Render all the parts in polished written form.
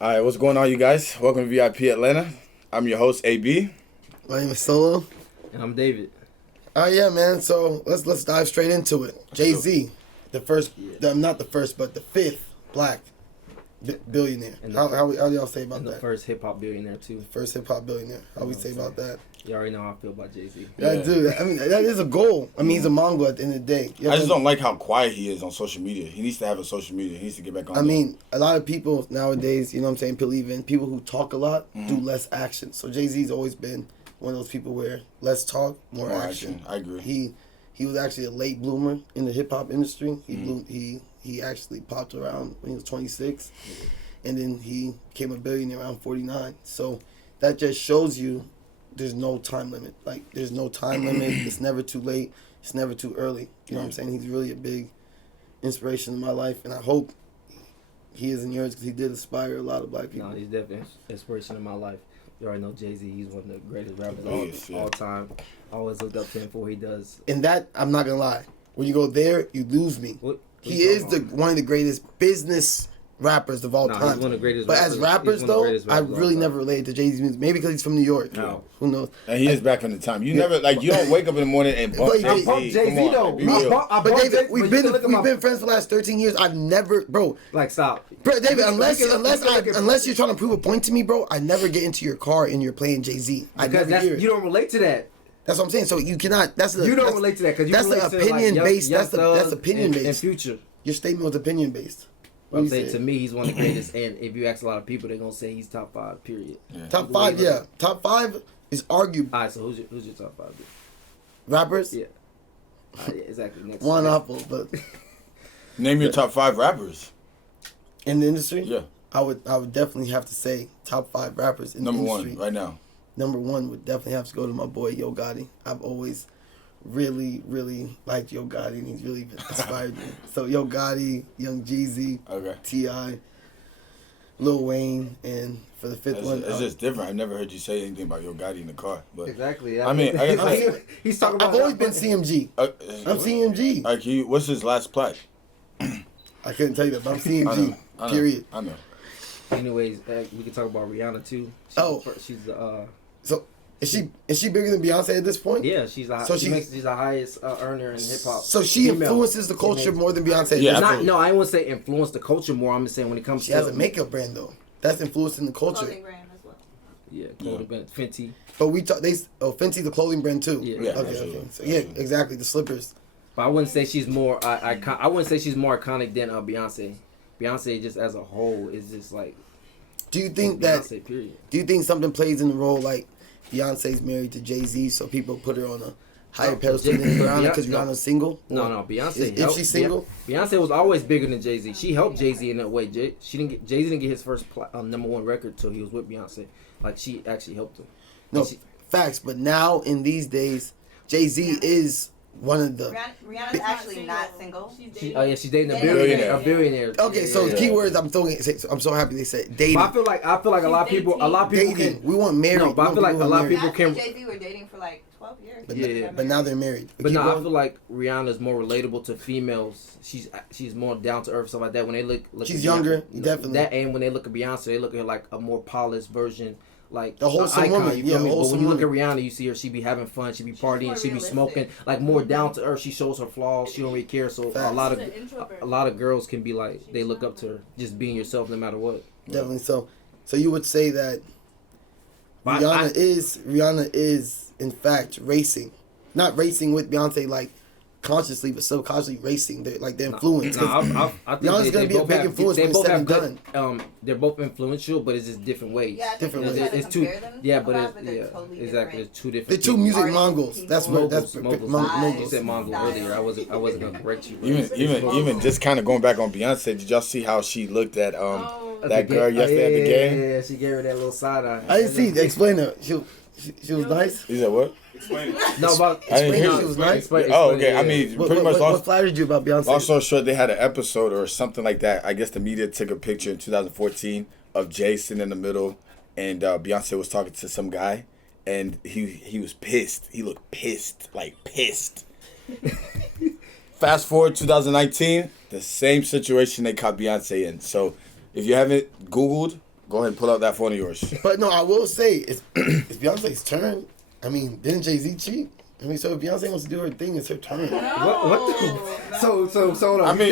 All right, what's going on, you guys? Welcome to VIP Atlanta. I'm your host, AB. My name is Solo. And I'm David. Yeah, man. So let's dive straight into it. Jay Z, the first, not the first, but the fifth black billionaire. How y'all say about and that? The first hip hop billionaire too. First hip hop billionaire. How we say about that? You already know how I feel about Jay Z. Yeah, I do. I mean, that is a goal. I mean, he's a Mongol at the end of the day. I just don't like how quiet he is on social media. He needs to have a social media. He needs to get back on. I mean, a lot of people nowadays, you know what I'm saying, believe in people who talk a lot do less action. So Jay Z's always been one of those people where less talk, more action. I agree. He was actually a late bloomer in the hip hop industry. He actually popped around when he was 26, and then he became a billionaire around 49. So that just shows you there's no time limit. Like, there's no time limit. It's never too late. It's never too early. You know what I'm saying? He's really a big inspiration in my life, and I hope he is in yours because he did inspire a lot of black people. No, he's definitely inspiration in my life. You already know Jay Z. He's one of the greatest rappers all time. I always looked up to him for what he does. And that, I'm not gonna lie, when you go there, you lose me. What he is one of the greatest business rappers of all time. He's one of the greatest but as rappers, though, I really never related to Jay Z's music. Maybe because he's from New York. No. Who knows? And he is back from the time. You never, you don't wake up in the morning and bump But Jay-Z. bump Jay-Z though. Be real. But David, we've been friends for the last 13 years. I've never, bro. Like, stop. Bro, David, unless you're trying to prove a point to me, bro, I never get into your car and you're playing Jay Z. Because you don't relate to that. That's what I'm saying. So you cannot. You don't relate to that because that's the opinion based. That's opinion based. And Future. Your statement was opinion based. I'm saying, to me, he's one of the greatest. And if you ask a lot of people, they're gonna say he's top 5. Period. Yeah. Top 5, yeah. Top 5 is arguable. All right, so who's your top 5? Rappers? Yeah. Yeah, exactly. Next. One apple, but Name your top 5 rappers. in the industry, Yeah. I would definitely have to say top 5 rappers in Number the industry. 1 right now. Number 1 would definitely have to go to my boy Yo Gotti. I've always really, really liked Yo Gotti, and he's really inspired me. So Yo Gotti, Young Jeezy, Okay. T.I., Lil Wayne, and for the fifth one, It's just different. I've never heard you say anything about Yo Gotti in the car. But Exactly. I mean, I guess he's talking about. I've always been CMG. I'm CMG. Like, what's his last plaque? I couldn't tell you that, but I'm CMG. I know. Period. I know. Anyways, we can talk about Rihanna too. She's So is she bigger than Beyonce at this point? yeah, she's the she's the highest earner in hip hop. So she influences the culture more than Beyonce. Yeah, does. No, I wouldn't say influence the culture more. I'm just saying when it comes She to has a makeup brand though. That's influencing the culture. Clothing brand as well. yeah, clothing brand, Fenty. But Fenty the clothing brand too. Yeah. Okay. So yeah, exactly, the slippers. But I wouldn't say she's more. I wouldn't say she's more iconic than Beyonce. Beyonce just as a whole is just like. Do you think Beyonce, period. Do you think something plays in the role like Beyonce's married to Jay Z, so people put her on a higher pedestal than Rihanna because Rihanna's single? No, Beyonce. Is she single? Beyonce was always bigger than Jay Z. She helped Jay Z in that way. Jay Z didn't get his first number 1 record till he was with Beyonce. Like, she actually helped him. No, facts. But now in these days, Jay Z is one of the. Rihanna's actually not single. She's dating a Billionaire. billionaire. Okay, so keywords I'm throwing. I'm so happy they said dating. But I feel like a lot of people dating. can. We want married. No, but I feel like a lot of people can. Jay Z were dating for like 12 years. But, but now they're married. But no, I feel like Rihanna's more relatable to females. She's more down to earth, stuff like that. When they look she's at younger, Beyonce, definitely. That, and when they look at Beyonce, they look at her like a more polished version, like the wholesome icon, woman. you feel me? But when you look woman. at Rihanna, you see her. She be having fun. She be partying. She be realistic. smoking. Like more down to earth. She shows her flaws. She don't really care. So Facts. a lot of girls can be like they look up to her, just being yourself no matter what. Definitely so. So you would say that Rihanna is in fact racing, not racing with Beyonce like consciously, but subconsciously racing. They're like their influence. I think Rihanna's gonna be a big influence when it's said and done. They're both influential, but it's just different ways. Yeah, Different ways. It's two. Yeah, but totally exactly. It's two different. They're two music Mongols. That's what. That's moguls. moguls. You said Mongol earlier. I wasn't gonna correct you. Even just kind of going back on Beyonce, did y'all see how she looked at that girl yesterday at the game? Yeah, she gave her that little side eye. I didn't see. Explain her. She was nice. He said what? No, but I didn't hear she was nice. Oh, okay. I mean, pretty much What flattered you about Beyonce? Long story short, they had an episode or something like that. I guess the media took a picture in 2014 of Jay sitting in the middle, and Beyonce was talking to some guy, and he was pissed. He looked pissed, like pissed. Fast forward 2019, the same situation they caught Beyonce in. So if you haven't Googled Go ahead, pull out that phone of yours. But no, I will say it's Beyonce's turn. I mean, didn't Jay Z cheat? I mean, so if Beyonce wants to do her thing, it's her turn. What the? So hold on. So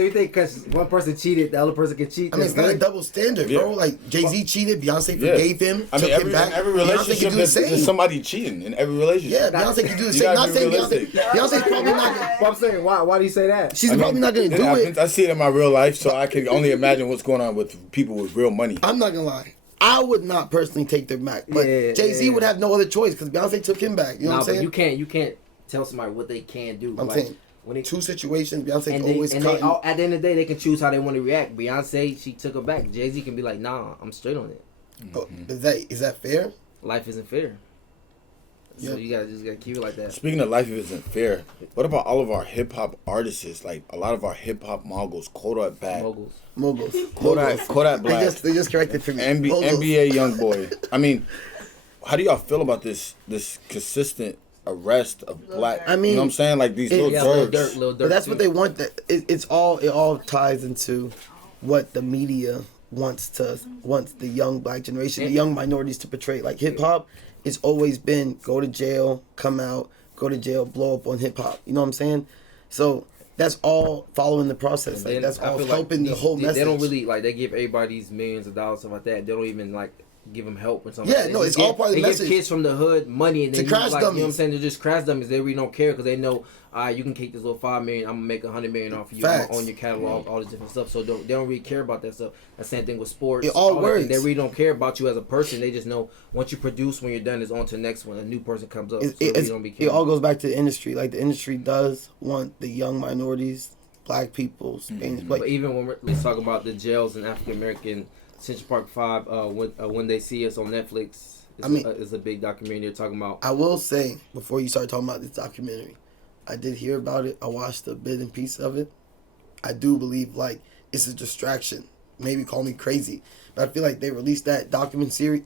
you think because one person cheated, the other person can cheat? I mean, it's not a double standard, bro. Like Jay Z cheated, Beyonce forgave him, I mean, took him back. every relationship there's somebody cheating in every relationship. Yeah, Beyonce can do the same. Not saying Beyonce's probably not. Well, I'm saying why do you say that? She's probably not gonna do it. I see it in my real life, so I can only imagine what's going on with people with real money. I'm not gonna lie. I would not personally take them back, but Jay Z would have no other choice because Beyonce took him back. You know what I'm saying? You can't tell somebody what they can do. I'm saying when two situations, Beyonce always at the end of the day they can choose how they want to react. Beyonce, she took her back. Jay Z can be like, nah, I'm straight on it. Oh, is that fair? Life isn't fair. So Yeah. you just gotta keep it like that. Speaking of life isn't fair, what about all of our hip hop artists? Like a lot of our hip hop moguls, Kodak Black, Moguls. Kodak Black, They just corrected for me. NBA young boy. I mean, how do y'all feel about this consistent arrest of black? I mean, you know what I'm saying? Like these little Durks. Lil Durk But that's too. what they want. It all ties into what the media wants the young black generation, the young minorities to portray. Like hip hop, it's always been go to jail, come out, go to jail, blow up on hip hop. You know what I'm saying? So that's all following the process. Like, that's all helping the whole message. They don't really they give everybody these millions of dollars, stuff like that. They don't even give them help or something. Yeah, no, it's all part of the message. They give kids from the hood money and to crash dummies. You know what I'm saying? They're just crash dummies. They really don't care because they know, you can take this little $5 million. I'm gonna make $100 million off of you. I'm gonna own your catalog, all this different stuff. So they don't really care about that stuff. The same thing with sports. It all works. They really don't care about you as a person. They just know once you produce, when you're done, it's on to the next one. A new person comes up. It all goes back to the industry. Like the industry does want the young minorities, black people, Spanish. But even when let's talk about the jails in African American. Central Park 5, when they see us on Netflix, it's a big documentary they're talking about. I will say, before you start talking about this documentary, I did hear about it. I watched a bit and piece of it. I do believe it's a distraction. Maybe call me crazy, but I feel like they released that documentary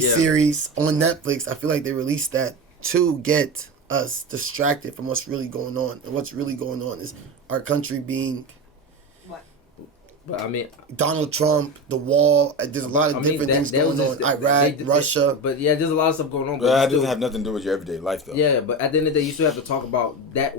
series on Netflix. I feel like they released that to get us distracted from what's really going on. And what's really going on is our country being... But I mean, Donald Trump, the wall. There's a lot of different things going on. Iraq, Russia. But yeah, there's a lot of stuff going on. But that doesn't have nothing to do with your everyday life, though. Yeah, but at the end of the day, you still have to talk about that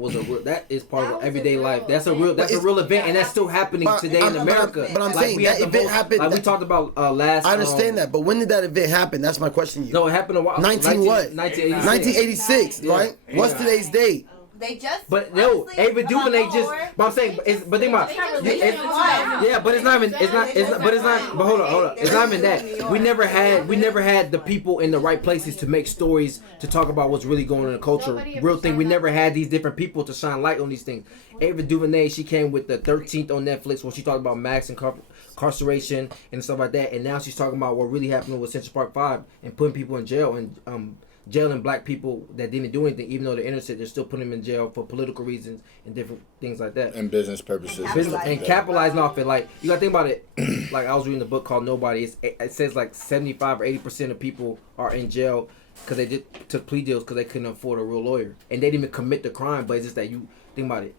is part of everyday life. That's a real event, and that's still happening today in America. But I'm saying that event happened. Like we talked about last. I understand that, but when did that event happen? That's my question. No, it happened a while. 1986, right? What's today's date? They just. But no, Ava DuVernay just. But I'm saying, but think about. Yeah, but it's not even. But hold on. It's not even that. We never had the people in the right places to make stories to talk about what's really going on in the culture. Real thing. We never had these different people to shine light on these things. Ava DuVernay, she came with the 13th on Netflix where she talked about mass incarceration and stuff like that, and now she's talking about what really happened with Central Park 5 and putting people in jail and jailing black people that didn't do anything, even though they're innocent, they're still putting them in jail for political reasons and different things like that. And business purposes. And capitalizing off it. Like, you gotta think about it. Like, I was reading a book called Nobody. It says like 75 or 80% of people are in jail because they took plea deals because they couldn't afford a real lawyer. And they didn't even commit the crime, but it's just that you think about it.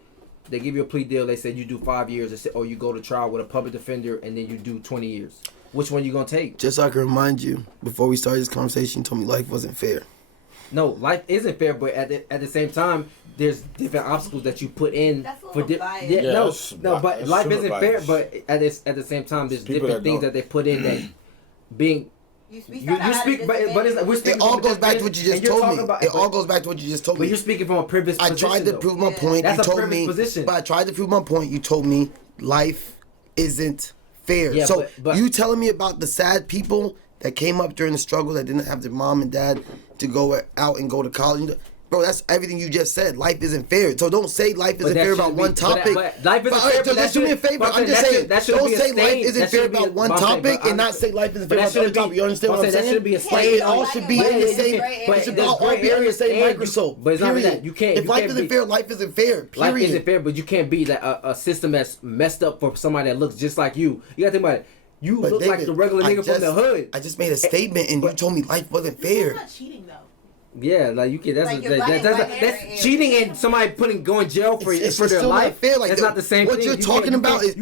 They give you a plea deal, they said you do 5 years, or you go to trial with a public defender and then you do 20 years. Which one you gonna take? Just so I can remind you, before we started this conversation, you told me life wasn't fair. No, life isn't fair, but at the same time, there's different obstacles that you put in for but life isn't fair. But at the same time, there's different things that they put in that being. You speak, but we're speaking. It all goes back to what you just told me. It all goes back to what you just told me. But you're speaking from a privileged position. I tried to prove my point. That's you told me, position. But I tried to prove my point. You told me life isn't fair. Yeah, so but you telling me about the sad people that came up during the struggle that didn't have their mom and dad to go out and go to college. Bro, that's everything you just said. Life isn't fair. So don't say life isn't fair about one topic. But life isn't fair. So just do me a favor. I'm just saying, don't say life isn't fair about one topic and not say life isn't fair about another topic. You understand what I'm saying? That should be a slave. It all should be in the same. It should all be in the same microscope. But it's not that. You can't. If life isn't fair, life isn't fair. Period. Life isn't fair, but you can't be that a system that's messed up for somebody that looks just like you. You gotta think about it. You look like the regular nigga from the hood. I just made a statement and you told me life wasn't fair. That's not cheating though. Yeah, like you can. Like That's cheating and somebody going jail for It's their still life. not fair. Like that's not the same what thing. you're talking about is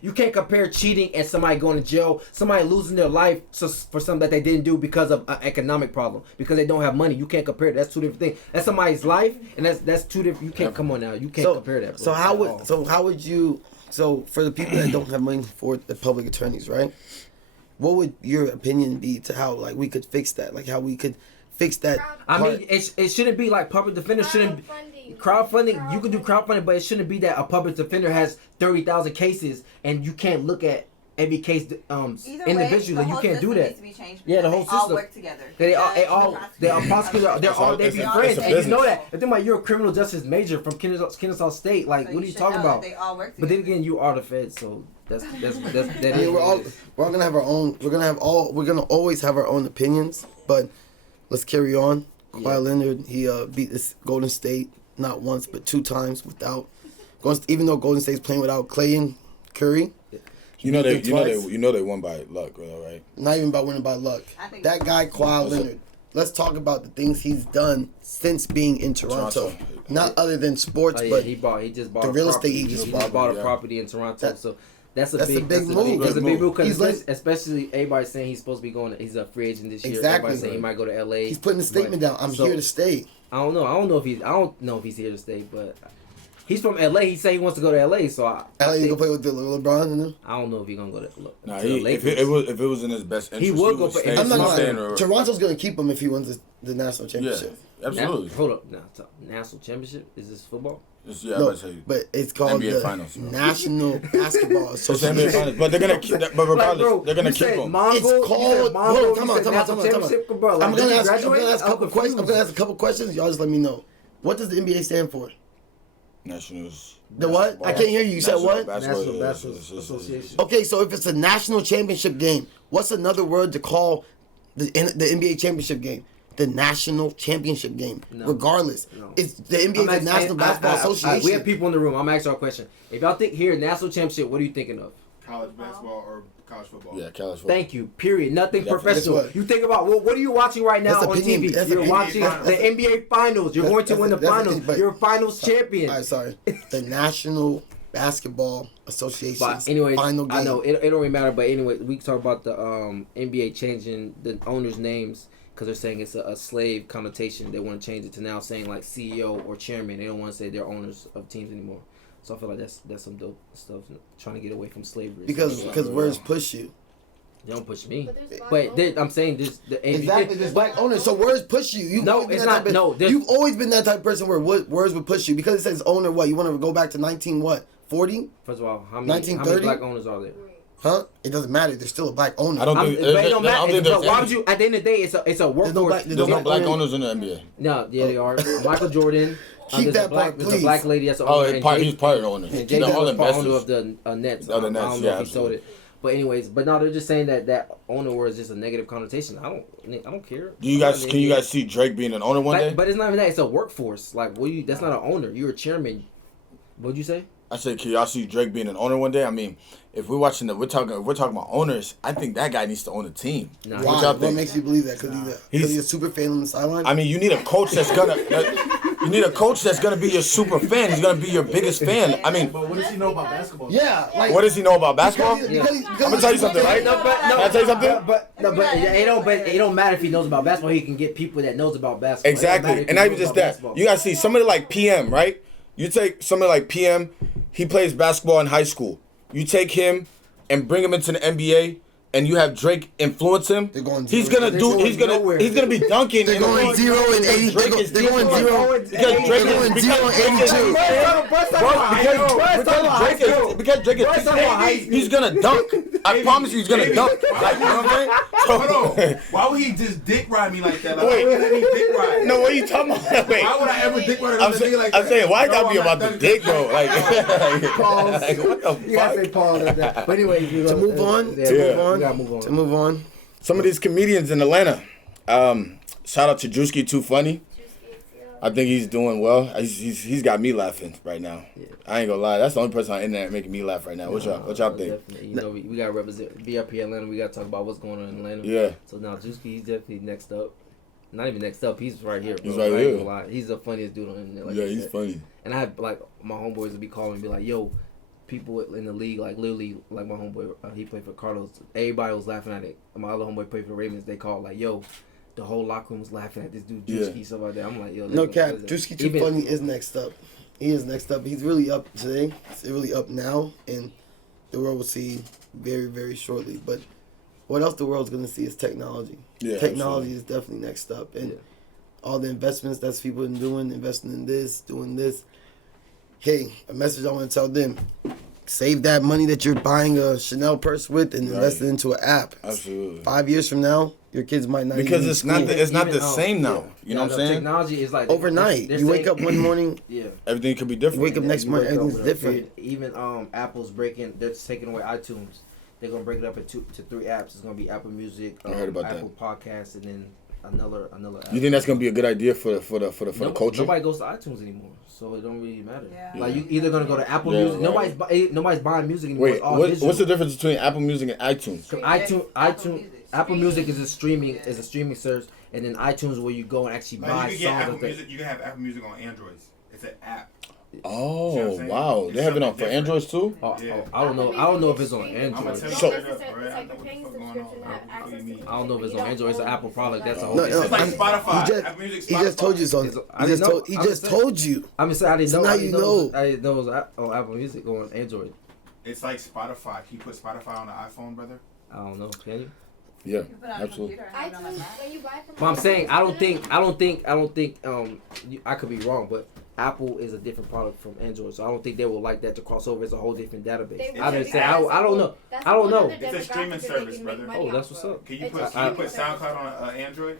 you can't compare cheating and somebody going to jail, somebody losing their life for something that they didn't do because of an economic problem, because they don't have money. You can't compare it. That's two different things. That's somebody's life, and that's two different. You can't come on now. You can't compare that. Bro, so how would you? So for the people that don't have money for the public attorneys, right? What would your opinion be to how like we could fix that? Like how we could fix that? I mean, it shouldn't be like public defender shouldn't crowdfunding. You can do crowdfunding, but it shouldn't be that a public defender has 30,000 cases and you can't look at every case individually. You can't do that. Yeah, the whole system. All work together. They all prosecutors. They be friends, and you know that. And then like you're a criminal justice major from Kennesaw State. Like, So what are you talking about? They all work together. But then again, you are the Fed, so that I mean, we're all gonna have our own. We're gonna always have our own opinions. But let's carry on. Kawhi Leonard, he beat this Golden State not once but 2 times without. Even though Golden State's playing without Clay and Curry. You know they won by luck, right? Not even by winning by luck. That guy Kawhi Leonard. Let's talk about the things he's done since being in Toronto. Not other than sports, but he just bought the real estate he just bought a property in Toronto. So that's a big move. That's a big move because especially everybody's saying he's supposed to be going. He's a free agent this year. Exactly. Everybody's saying he might go to LA. He's putting a statement down. I'm here to stay. I don't know if he's here to stay, but he's from LA. He said he wants to go to LA. So LA, you gonna play with LeBron and them? I don't know if he's gonna go to. If it was in his best interest, he would go. I'm not gonna. Toronto's gonna keep him if he wins the national championship. Yeah, absolutely. Hold up, national championship is this football? No, but it's called NBA the Finals, National Basketball It's Association. NBA Finals, but they're gonna keep. But regardless, they're gonna keep him. It's called. Come on. I'm gonna ask a couple questions. Y'all just let me know. What does the NBA stand for? Nationals. The what? I can't hear you. You said what? National Basketball Association. Okay, so if it's a national championship game, what's another word to call the NBA championship game? The national championship game. No. Regardless, it's the NBA, the National Basketball Association. We have people in the room. I'm asking y'all a question. If y'all think here national championship, what are you thinking of? College basketball or college football? Yeah, college football. Thank you. Period. Nothing professional. You think about what are you watching right now on TV? You're watching the NBA Finals. You're going to win the finals. You're a finals champion. All right, sorry. The National Basketball Association. But anyway, final game. I know it don't really matter. But anyway, we can talk about the NBA changing the owners' names. Because they're saying it's a slave connotation. They want to change it to now saying like CEO or chairman. They don't want to say they're owners of teams anymore. So I feel like that's some dope stuff. Trying to get away from slavery. Because words push you. They don't push me. But I'm saying this. Exactly, there's black owners. So words push you. You've always been that type of person where words would push you. Because it says owner what? You want to go back to 1940? First of all, how many black owners are there? Huh? It doesn't matter. There's still a black owner. But it don't matter. But why would you? At the end of the day, it's a workforce. There's no black owners in the NBA. No, yeah, they are. Michael Jordan. Keep that part, please. There's a black lady that's the owner. He's part of the owner. And Jay Z was part owner of the Nets. I don't know if he sold it. But anyways, no, they're just saying that owner word is just a negative connotation. I don't care. Can you guys see Drake being an owner one day? But it's not even that. It's a workforce. Like, that's not an owner. You're a chairman. What'd you say? I said, can y'all see Drake being an owner one day? I mean, if we're talking about owners, I think that guy needs to own a team. Nah. Why? What makes you believe that? Because he's a super fan on the sideline? I mean, you need a coach that's gonna be your super fan. He's gonna be your biggest fan. I mean, but what does he know about basketball? Yeah, like, what does he know about basketball? Because I'm gonna tell you something, right? Can I tell you something? But it don't matter if he knows about basketball. He can get people that knows about basketball. Exactly, and not even just that. You gotta see somebody like PM, right? You take somebody like PM. He plays basketball in high school. You take him and bring him into the NBA, and you have Drake influence him. He's gonna be dunking. They're going 0 and 80. They're going 0 because Drake is he's gonna dunk. I promise you, he's gonna dunk. Like, you know what I'm saying? Hold on. Why would he just dick ride me like that? Like, why would he dick ride? No, what are you talking about? Wait. Why would I ever dick ride another nigga like that? I'm saying, why gotta be about the dick though? Like, pause. Like, what the fuck? You gotta say pause at that. But anyway, to move on. Some of these comedians in Atlanta. Shout out to Drewski, Too Funny. I think he's doing well. He's got me laughing right now. Yeah. I ain't gonna lie. That's the only person on the internet making me laugh right now. What y'all think? Definitely. You know, we gotta represent VIP Atlanta. We gotta talk about what's going on in Atlanta. Yeah. So now Drewski, he's definitely next up. Not even next up. He's right here, bro. He's right I ain't here. gonna lie. He's the funniest dude on the internet. Like Yeah, you he's said. funny. And I had like my homeboys would be calling and be like, "Yo, people in the league, like literally, like my homeboy, he played for Cardinals. Everybody was laughing at it. My other homeboy played for the Ravens. They called like, "Yo, the whole locker room was laughing at this dude Drewski, stuff like that." I'm like, "Yo, No cap, that's Drewski Too Funny is next up. He is next up. He's really up today. He's really up now, and the world will see very, very shortly. But what else the world's gonna see is technology. Yeah, Technology is definitely next up, and all the investments that's people been doing, investing in this, doing this. Hey, a message I want to tell them: save that money that you're buying a Chanel purse with and invest it into an app. Absolutely. 5 years from now, your kids might not Because even it's not Even, the same now. You know what I'm saying? Technology is like overnight. they're You wake saying- up one morning, Yeah. Everything could be different. you wake up next You morning, wake up everything's with a different. Even Apple's breaking. They're taking away iTunes. They're gonna break it up into 3 apps. It's gonna be Apple Music, I heard about Apple Podcasts, and then another app. You think that's gonna be a good idea for the culture? Nobody goes to iTunes anymore, so it don't really matter. Yeah. Like you either gonna go to Apple Yeah, Music. right. Nobody's buying music anymore. Wait, It's all what's the digital. difference between Apple Music and iTunes? Apple Music is a streaming service, and then iTunes is where you go and actually buy Like, you can get songs. Apple Like that. Music. You can have Apple Music on Androids. It's an app. Oh, You know what I'm saying? wow. It's They have it on something for different. Androids too? Yeah. I don't know. I don't know if it's on I'ma Android. tell you So- straight up, It's bro. I like don't a know paying what's going subscription to on. have What do access you to mean? I don't know if it's on Android. It's an Apple product. That's a whole. No, different It's like thing. Spotify. He just- Apple Music, He just told you something. I didn't know. He I'm just saying. told you. I mean, I didn't So know. now I you didn't know. know. I didn't know it was on Apple Music or on Android. It's like Spotify. Can you put Spotify on the iPhone, brother? I don't know. Can you? Yeah, You put it on a absolutely. computer and have it on iTunes, the Mac. when you buy from But I'm saying I don't think. I could be wrong, but Apple is a different product from Android, so I don't think they will like that to cross over. It's a whole different database. They I will. didn't say. I don't know. That's I don't one know. other It's a streaming demographic that they service, can make brother. money Oh, that's off what's of. up. Can you It's put a can you streaming put service. SoundCloud on Android?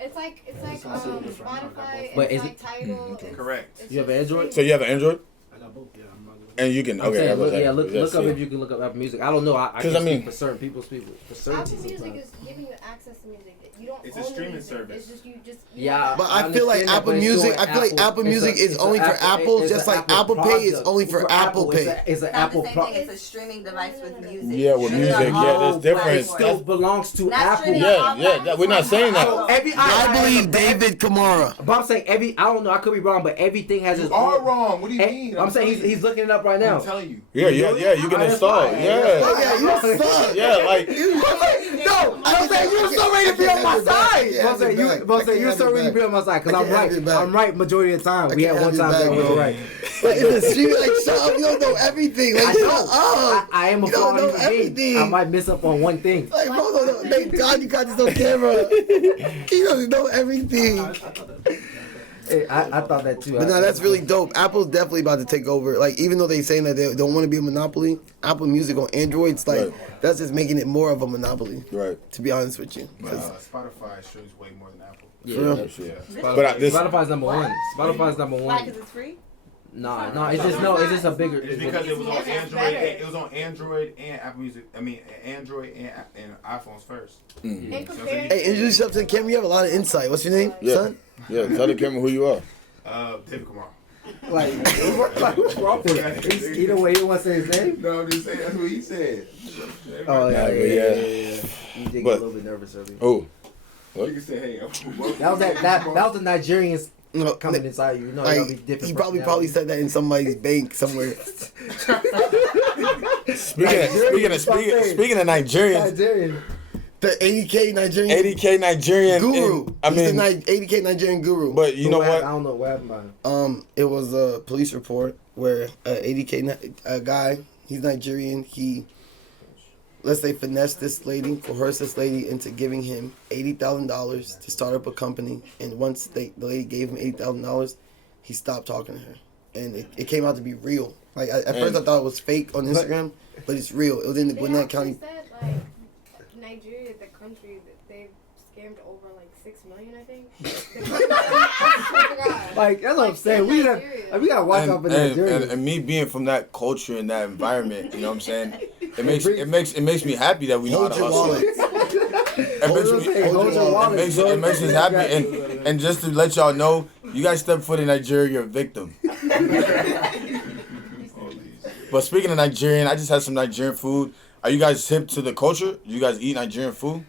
It's like Spotify, But is it's like Tidal. okay. it's- Correct. it's You have just Android? So you have an Android? I got both. Yeah, I'm not. And you can I'm okay. saying, look okay. up Let's if see. you can look up Apple Music. I don't know. I 'Cause can I mean- speak for certain people. Speak for certain Apple Music sometimes. is giving you access to music. You don't It's a own the streaming music. service. It's just you just Yeah, But I feel like understand that, Apple but it's Music. still I feel like Apple it's Music a- is it's only a for Apple, it's just an like Apple Pay is product. only for Apple It's Pay. a It's not Apple the same product. thing. It's a streaming device with music. Yeah, with It's music, a yeah, whole there's difference. It still platform. belongs to Not Apple. streaming Yeah, on yeah, Apple. we're not saying that. So I believe David Kamara. But I'm saying I don't know. I could be wrong, but everything has its You are own. wrong. What do you mean? I'm saying he's looking it up right now. I'm telling you. Yeah, you can That's install it. fine. Yeah. Oh yeah, you suck. Yeah, like No, I'm saying you're so ready to be on my side. I'm saying you're so ready to be on my side because I I'm can't have right. it back. I'm right majority of the time. I We can't had one have it time back, that we bro. were right. Like in the street, like shut up, you don't know everything. Like I shut know. up. I am a You don't flawed know human being. everything. I might miss up on one thing. Like bro, no, thank God you got this on camera. He doesn't know everything. Hey, I thought that too. But no, that's really dope. Apple's definitely about to take over. Like, even though they saying that they don't want to be a monopoly, Apple Music on Android's like Right. that's just making it more of a monopoly. right. To be honest with you, 'Cause Spotify streams way more than Apple. Yeah. For real? Absolutely. Spotify, But this Spotify's number one. Spotify's number Why? one. Because it's free? Nah, it's just a bigger. It's because it was on It's Android. better. It was on Android and Apple Music. I mean, Android and iPhones first. And comparing hey, introduce yourself to the camera. You have a lot of insight. What's your name, Yeah. son? Yeah, tell the camera who you are. David Kamara. Like, what's wrong with it? Either way, you want to say his name? No, I'm just saying that's what he said. Oh Nah, yeah. but You did get But- a little bit nervous earlier. Oh, You can say, hey, That was that was the Nigerians No, coming inside you. You know, they'll be like different. he probably personalities. said that in somebody's bank somewhere. speaking of Nigerians, Nigerian. The 80K Nigerian 80K Nigerian guru. and- I He's mean, the 80K Nigerian guru. but you know I what? don't know what happened by him. It was a police report where a 80K a guy, he's Nigerian, he, let's say, finessed this lady, coerced this lady into giving him $80,000 to start up a company. And once the lady gave him $80,000, he stopped talking to her. And it came out to be real. Like, at first I thought it was fake on Instagram, but it's real. It was in the They Gwinnett actually County. said, like, Nigeria, the country, that they've scammed over like 6 million, I think. I swear to God. Like that's what I'm Like, saying. in We Nigeria. gotta watch And, out for and, Nigeria. and me being from that culture and that environment, you know what I'm saying? It makes me happy that we know how Hold to your hustle. wallet. It makes us happy, and just to let y'all know, you guys step foot in Nigeria, you're a victim. But speaking of Nigerian, I just had some Nigerian food. Are you guys hip to the culture? Do you guys eat Nigerian food?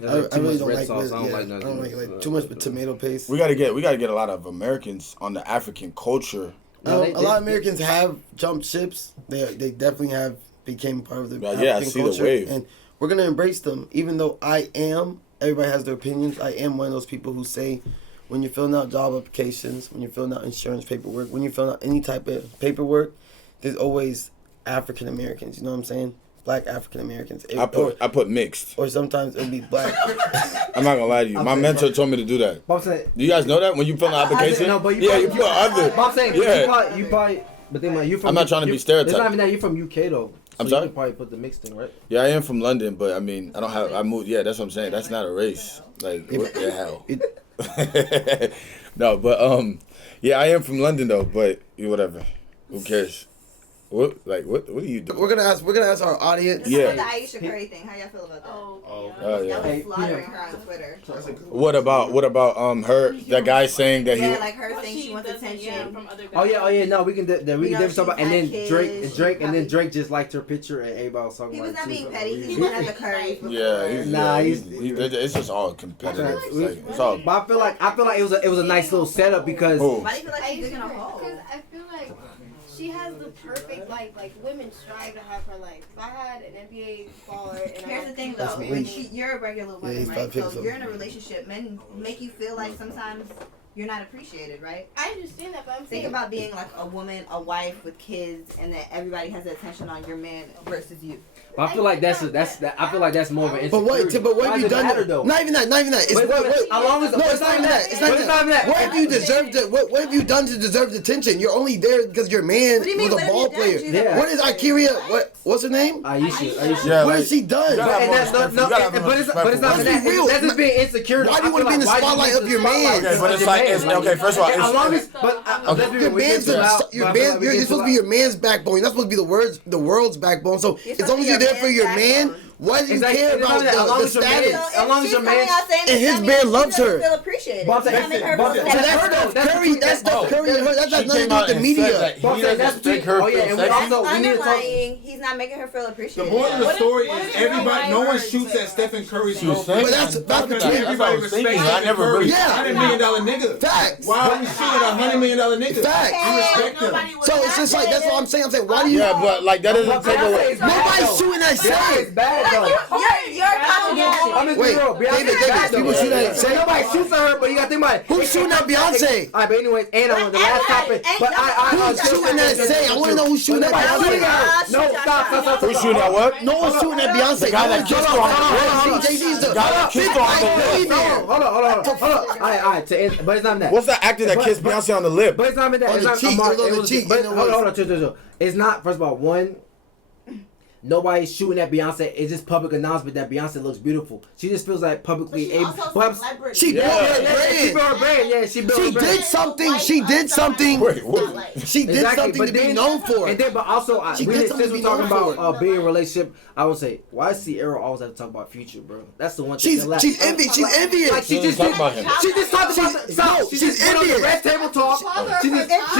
I really don't red like sauce. it. I don't Yeah, like I nothing. don't like it. Like too much tomato paste. We gotta get a lot of Americans on the African culture. No, A lot of Americans have jumped ships. They definitely have became part of the African I see culture, the wave. and we're gonna embrace them. Even though everybody has their opinions. I am one of those people who say, when you're filling out job applications, when you're filling out insurance paperwork, when you're filling out any type of paperwork, there's always African Americans. You know what I'm saying? Black African Americans. I put mixed. Or sometimes it'll be black. I'm not gonna lie to you. My mentor told me to do that. But I'm saying, Do you guys know that when you fill an application? no, but you put other. But I'm saying, Yeah. you probably. But think about you from. I'm not trying to be stereotyped. It's not even that you're from UK though. So I'm sorry? You could probably put the mixed thing, right? Yeah, I am from London, but I mean, I moved. Yeah, that's what I'm saying. That's not a race. Like, what the hell? No, but yeah, I am from London though. But whatever. Who cares? What are you doing? We're gonna ask our audience. Yeah. The Aisha Curry thing. How y'all feel about that? Oh yeah. That was slaughtering her on Twitter. What about her? That guy saying that Yeah, like her saying she wants doesn't, attention. from other guys. Oh yeah. No, we can definitely talk about. And then she's Drake, had kids, Drake just liked her picture, and everybody was talking He about. was it not too, being so petty. we- He's been at the Curry before. Yeah, Nah, it's just all competitive. Like, it's all. But I feel like it was a nice little setup because. Oh. Why do you feel like she's digging a hole? Because I feel like she has the perfect like women strive to have her life. If I had an NBA baller and Here's the thing That's though, what when we- you're a regular woman, he's right? about to pick So some. you're in a relationship, men make you feel like sometimes you're not appreciated, right? I understand that, but I'm Think saying about being like a woman, a wife with kids, and that everybody has the attention on your man versus you. But I feel like that's I feel like that's more of an But insecurity. what Why have you does it done? matter, though? Not even that. It's But what, as long as no, it's not even that. It's not But even that. What have you deserved? What have you done to deserve the attention? You're only there because your man What do you mean, was a what have ball you done? player. She's Yeah. What is Ikeria? What's her name? Aisha. Yeah, What like, has she done? you gotta And have that's more no, respect. You gotta have more but it's not respect for that. Let's be real. That's just being insecure. Why do you want to be in the spotlight of your man? Okay, but it's like, okay, first of all, As long as, it's, Your man's you're supposed to be your man's backbone. You're not supposed to be the world's backbone. So You're as supposed long to as be you're your there for your man's man, backbone. why do you Exactly. care It's not about that. As long the as your man- status? So As long if as she's your coming man- out saying and his that, man means loves she doesn't her. feel appreciated. But I'm She's saying- not making her but feel that's- So special. that's Steph Curry. That's Steph Curry. That's got she nothing to came do out with the and media. said that But I'm he saying doesn't that's make her oh yeah, feel and we sexy. also we need to talk. Underlying, he's not making her feel The appreciated. moral of the story what is if everybody, no one words shoots at Stephen Curry's She was girlfriend. saying But that's Because between. That's what I everybody was thinking. respects I never Stephen Curry. really. Yeah. $100 million nigga. Facts. Why are we shooting at $100 million nigga? Facts. We respect him. So it's just like that's what I'm saying. I'm saying, why do you? Yeah, but like that doesn't take away. Nobody's shooting at Beyonce Shaq. is bad though. You're contradicting. I'm just Wait, being real. Beyonce David, is bad though. people shoot at So Shaq. nobody shoots at her, but you got to think about it. Who's shooting at Beyonce? All right, but anyways, and on the last topic, but Who's shooting at Shaq? I want to know who's shooting at Nobody's shooting at Beyonce. her. No, stop. Who's shooting at what? No one's shooting at Beyonce. The guy that kissed her on the lips. Jay Z's the The guy that kissed her on the lips. Hold on. All right. But it's not that. What's that actor that kissed Beyonce on the lip? But it's not even that. On It's the not cheek, Amar- it was on it the was- cheek, But and it hold was- on, chill. It's not. First of all, one. Nobody's shooting at Beyonce. It's just public announcement that Beyonce looks beautiful. She just feels like publicly able. She built She her built her brand. Yeah, she built her She brand. did something. She did something. Wait, what? She did Exactly, something but to be then- known for. And then, but also, She we did did, something since to we're be talking known about for. being in a relationship, I would say, why does Ciara always have to talk about Future, bro? That's the one thing. She's envious. She's envious. Like she She just didn't talk about him. She just talked about No, she she's just went on the envious. red table talk. She just envious.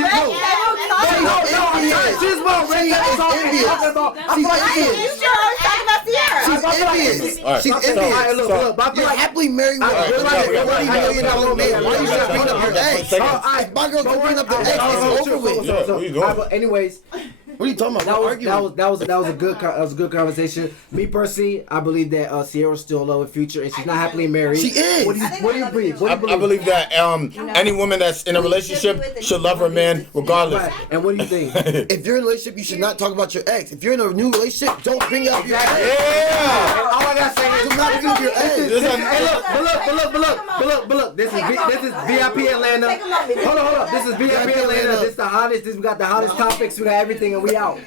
she just went on red table talk and envious. talking about. I She's feel like envious. She's envious. All right, She's so- envious. look, but I feel You're like happily married with Alright, a alright, $40 million man. Why are you just bringing up your ex? If my girl don't bring up the ex, it's over with. Yeah, what are you doing? But anyways, What are you talking about? that We're was arguing. that was a good conversation. Me personally, I believe that Ciara's still in love with Future and she's not happily married. She is. What do you believe? I believe that any woman that's in a relationship should love her man regardless. Right. And what do you think? If you're in a relationship, you should not talk about your ex. If you're in a new relationship, don't bring up your ex. Yeah. And all I gotta say is Do not bring up your ex. But look. This is VIP Atlanta. Hold on. This is VIP Atlanta. This is the hottest. We got the hottest topics. We got everything, and we out.